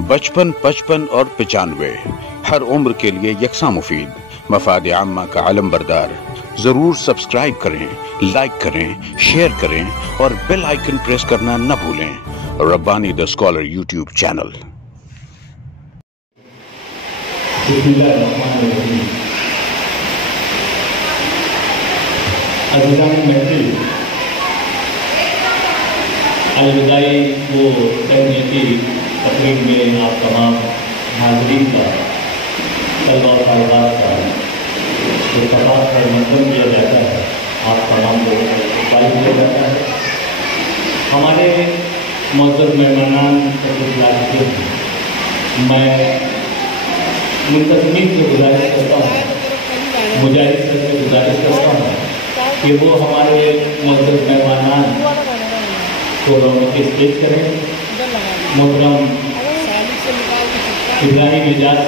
बचपन, 55 और 95 हर उम्र के लिए यकसा मुफीद, मफाद आम्मा का आलम बरदार। जरूर सब्सक्राइब करें, लाइक करें, शेयर करें और बेल आइकन प्रेस करना न भूलें। Rabbani the scholar YouTube channel. अलविदाई वो तहनीती तकरीब में आप तमाम हाज़रीन का तलबा साहिबात का जो सबाक पर मंजूर किया जाता है, आप तमाम लोगों को इस्तेमाल किया जाता है। हमारे मौजूद मेहमानान के मैं मुंतज़मीन से गुजारिश करता हूँ, मुजाहिद से गुजारिश करता हूँ कि वो हमारे मौजूद मेहमानान को रौनक स्टेज करें। मोहतरम इब्राहिम इजाज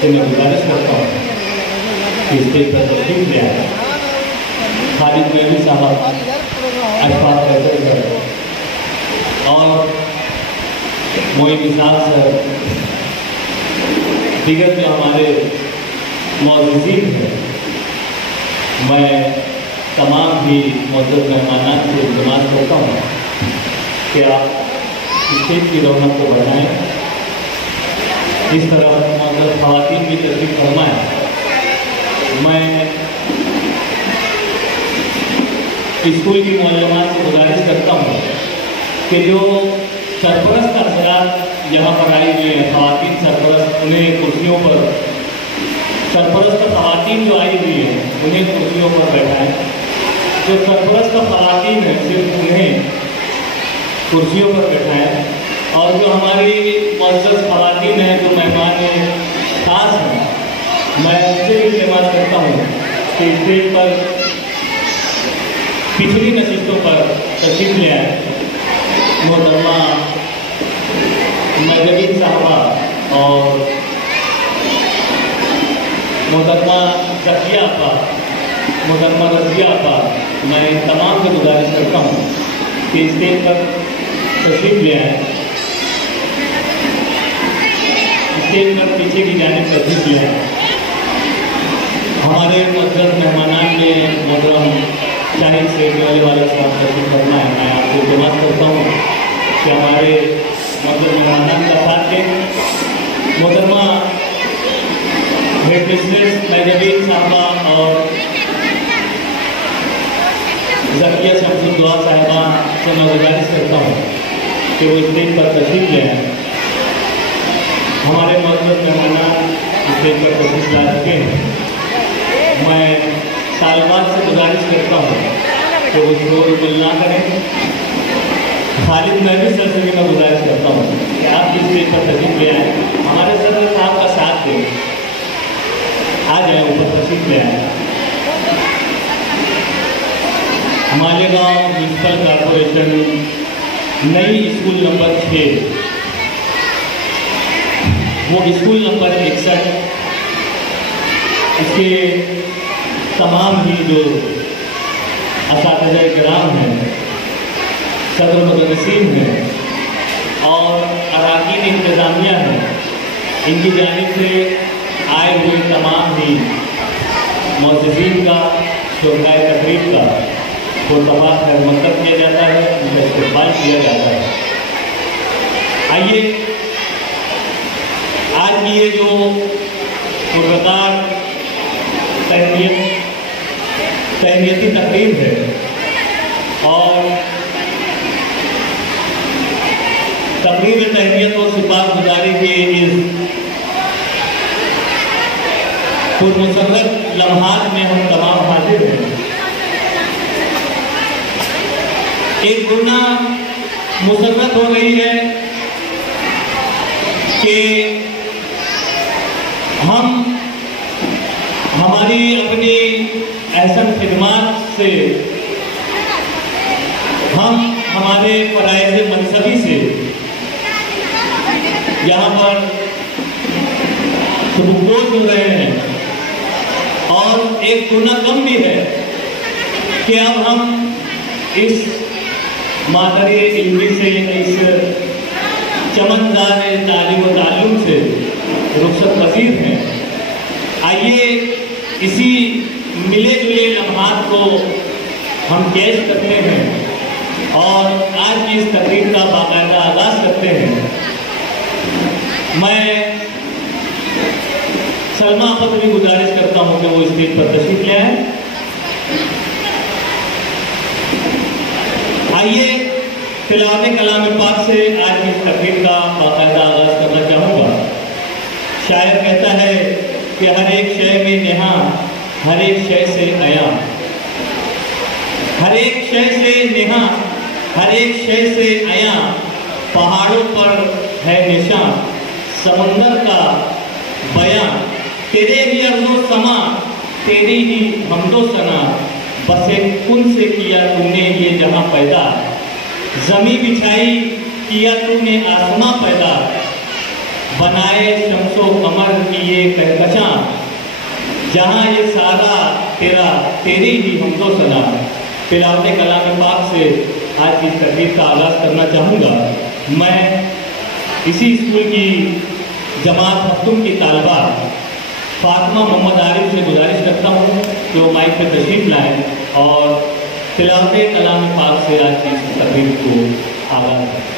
से मैं गुजारिश करता हूँ कि स्टेज पर तशरीफ ले आए। खालिद मेहदी साहब, अशफाक सर और मोइन निसार सर, दीगर जो हमारे मौजूदीन हैं, मैं तमाम ही मौजूद मेहमानान से इल्तमास करता हूँ कि आप स्टेज की रौनक को बढ़ाएं। इस तरह मौजूद ख़वातीन की तशरीफ फरमाएं। मैं स्कूल की मौलमात से गुजारिश करता हूँ कि जो सरपरस्त अफराद यहाँ पर आई हुई हैं, ख़वातीन सरपरस्त, उन्हें कुर्सियों पर, सरपरस्त ख़वातीन जो आई हुई हैं उन्हें कुर्सियों पर बैठाएं। जो सरपरस्त ख़वातीन हैं सिर्फ उन्हें कुर्सियों पर बैठाएं, और जो हमारी मुअज़्ज़ज़ ख़वातीन हैं, जो मेहमान खास हैं, मैं उनसे भी इल्तिमास करता हूँ कि स्टेज पर पिछली नशिस्तों पर तशरीफ़ ले आए। मोहतरमा मजबीन साहबा और मोहतरमा ज़किया आपा, मोहतरमा रज़िया आपा, मैं तमाम से गुजारिश करता हूँ कि स्टेज पर तशरीफ ले आए। स्टेज पर पीछे की जानिब तशरीफ ले आए। हमारे मुअज़्ज़ज़ मेहमानान में मोहतरम शाहिद शेख वाले साहब तशरीफ फरमा है। मैं आपसे इल्तिमास करता हूँ कि हमारे मुअज़्ज़ज़ मेहमानान का साथ दें। मोहतरमा हेड मिस्ट्रेस मजबीन साहबा और ज़किया शमसुद्दौला साहिबा से मैं गुजारिश करता हूँ कि वो स्टेज पर तशरीफ ले आए। हमारे मौजूद मेहमान स्टेज पर तशरीफ ला चुके हैं। मैं तालिबात से गुजारिश करता हूँ कि वो शोर गुल ना करें। खालिद मेहदी सर से भी मैं गुजारिश करता हूँ कि आप भी स्टेज पर तशरीफ ले आए। हमारे सर साहब का साथ दें, आ जाए, ऊपर तशरीफ ले आए। मालेगांव म्यूनसिपल कॉरपोरेशन नई स्कूल नंबर 6, वो स्कूल नंबर 61, इसके तमाम ही जो असातिज़ा किराम हैं, सदर मुदर्रिसीन हैं और अराकीन इंतज़ामिया हैं, इनकी जानिब से आए हुए तमाम ही मौजूदीन का शुरकाए तकरीब का पुरतफात खैर मक़दम किया जाता है, उनका इस्तेमाल किया जाता है। आइए आज की ये जो पुरवकार तहनीती तकरीब है और तकरीब तहनीत और सिपाहगुजारी के इस पुरमुसर्रत लम्हात में हम तमाम हाजिर हैं। एक गुना मुसर्रत हो रही है कि हम हमारी अपनी एहसन खिदमात से, हम हमारे फराइज़ मनसबी से यहाँ पर सबूत हो रहे हैं, और एक गुना कम भी है कि अब हम इस मादरी इल्मी से, इस चमनदार तालीम व ताल्लुम से रुखसत पसीर हैं। आइए इसी मिले जुले लम्हात को हम कैश करते हैं और आज की इस तकरीब का बाकायदा आगाज़ करते हैं। मैं सलमा आपस भी गुजारिश करता हूँ कि वो स्टेज पर तशरीफ ले आए। आइए तिलावत कलाम पाक से आज की इस तकरीब का बाकायदा आगाज़ करना चाहूँगा। शायर कहता है कि हर एक शय में नेहा, हर एक शय से आया, हर एक शय से नेहा, हर एक शय से आया, पहाड़ों पर है निशान समंदर का बयान, तेरे ही अर्ज़ो समा, तेरी ही हमदो सना, बस एक कुन से किया तूने ये जहां पैदा, ज़मी बिछाई किया तूने आसमां पैदा, बनाए शम्सो कमर किए कहकशां, जहां ये सारा तेरा तेरी ही हमदो सना। तिलावत कलाम पाक से आज की तकरीब का आगाज़ करना चाहूँगा। मैं इसी स्कूल की जमात हफ्तुम की तालबा फातिमा मोहम्मद आरिफ से गुजारिश करता हूँ कि वो माइक पर तशरीफ लाएँ और तिलावत कलाम पाक से आज की इस तकरीब को आगाज़ करें।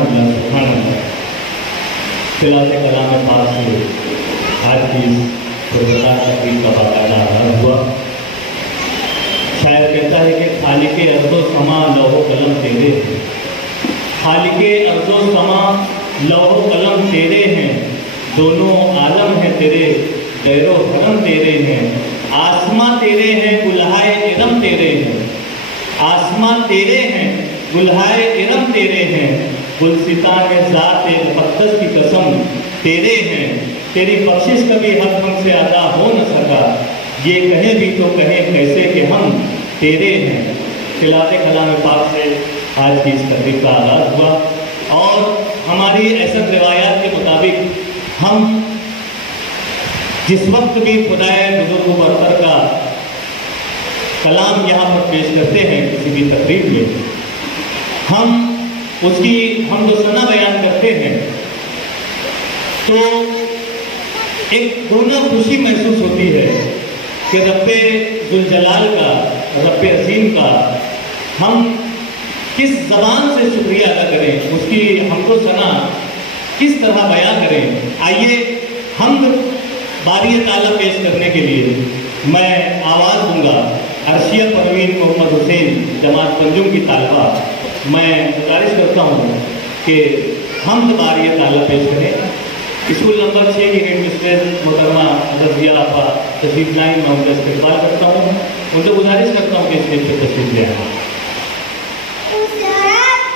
सुभान तिलावत कलाम पाक से आज की इस पुरस्कार तकरीब का बाकायदा आगाज हुआ। शायर कहता है कि खालिके अर्ज़ो समा लौहो कलम तेरे हैं, खालिके अर्ज़ो समा लौहो कलम तेरे हैं, दोनों आलम हैं तेरे, दैरो हरम तेरे हैं, आसमां तेरे हैं गुलहाए इरम तेरे हैं, आसमां तेरे हैं गुलहाए इरम तेरे हैं, गुलसितान में ज़ात मुक़द्दस की कसम तेरे हैं, तेरी बख्शिश कभी हक हमसे अदा हो न सका, ये कहें भी तो कहें कैसे कि हम तेरे हैं। तिलावत कलाम पाक से आज की इस तकरीब का आगाज़ हुआ और हमारी ऐसा रिवायात के मुताबिक हम जिस वक्त भी खुदाए बुजुर्ग बरतर का कलाम यहाँ पर पेश करते हैं किसी भी तकरीब में, हम उसकी हम जो सना बयान करते हैं तो एक दूना खुशी महसूस होती है कि रब्बे जुल जलाल का, रब्बे अज़ीम का हम किस ज़बान से शुक्रिया अदा करें, उसकी हमको सना किस तरह बयां करें। आइए हम बारी ताला पेश करने के लिए मैं आवाज़ दूंगा अर्शिया परवीन मोहम्मद हुसैन जमात पंजुम की तालबा, मैं गुजारिश करता हूँ कि हम बारी ताला पेश करें। स्कूल नंबर 6 की हेड मिस्ट्रेस मोहतरमा रज़िया आपा तशरीफ लाइन, मैं उनका इस्तेमाल करता हूँ, उनसे गुजारिश करता हूँ कि स्टेज पर तशरीफ ले आए। उस रब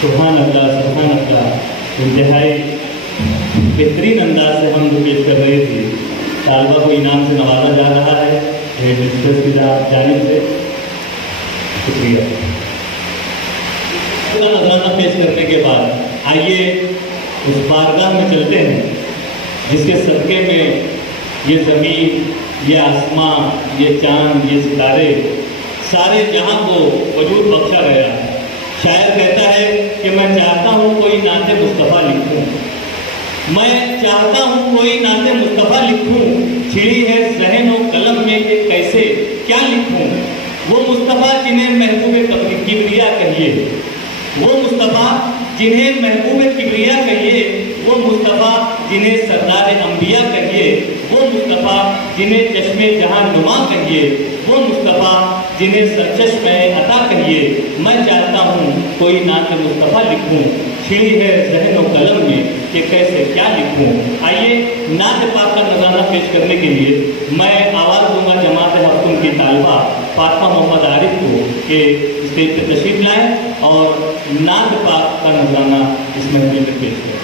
सुभान अल्लाह इंतहाई बेहतरीन अंदाज से हम जो पेश कर रहे थे। तालबा को इनाम से नवाजा जा रहा है हेड मिस्ट्रेस की जानिब से। शुक्रिया। नजराना पेश करने के बाद आइए उस बारगाह में चलते हैं जिसके सदके में ये ज़मीन, ये आसमां, ये चांद, ये सितारे, सारे जहां को वजूद बख्शा गया। शायर कहता है कि मैं चाहता हूँ कोई नाते मुस्तफ़ा लिखूं, मैं चाहता हूँ कोई नाते मुस्तफ़ा लिखूं, छिड़ी है ज़हन और कलम में कि कैसे क्या लिखूं। वो मुस्तफ़ा जिन्हें महबूब किबरिया कहिए, वो मुस्तफ़ा जिन्हें महबूब किबरिया कहिए, वो मुस्तफ़ा जिन्हें सरदार अंबिया कहिए, वो मुस्तफ़ा जिन्हें चश्मे जहां नुमा कहिए, वो मुस्तफ़ा जिन्हें सरचश्मे अता कहिए। मैं चाहता हूँ कोई नात मुस्तफ़ा लिखूं, छिड़ी है ज़हन और कलम में कि कैसे क्या लिखूं। आइए नात पाक का नज़ारा पेश करने के लिए मैं आवाज़ दूंगा जमात हफ्तुन की तालिबा फातिमा मोहम्मद आरिफ को कि स्टेज पर तशरीफ लाएँ और नात पाक का नज़ारा इस महफिल में पेश करें।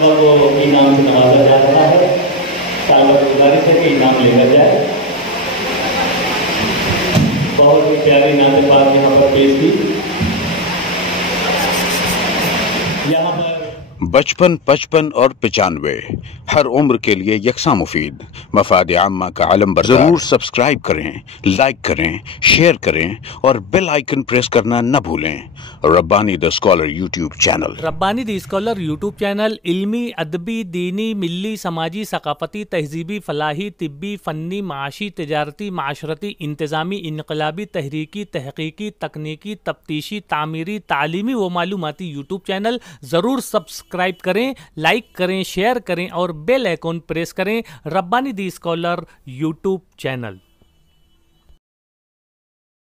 तलबा को इनाम से नवाजा जा रहा है। तलबा की गुजारिश है कि इनाम लेकर जाए। बहुत ही प्यारी नाते पाक यहाँ पर पेश की। यहाँ पर बचपन, 55 और 95 हर उम्र के लिए यकसा मुफीद, मफाद आम्मा का आलम बरदार। जरूर सब्सक्राइब करें, लाइक करें, शेयर करें और बेल आइकन प्रेस करना न भूलें। Rabbani the scholar YouTube channel. Rabbani the scholar YouTube channel इल्मी, अदबी, दीनी, मिल्ली, समाजी, सकाफती, तहजीबी, फलाही, तिब्बी, फ़न्नी, माशी, तिजारती, माशरती, इंतज़ामी, इनकलाबी, तहरीकी, तहकीकी, तकनीकी, तफ्तीशी, तामीरी, तालीमी व मालूमाती यूट्यूब चैनल। ज़रूर सब्सक्राइब करें, लाइक करें, शेयर करें और बेल आइकन प्रेस करें। Rabbani the scholar YouTube channel.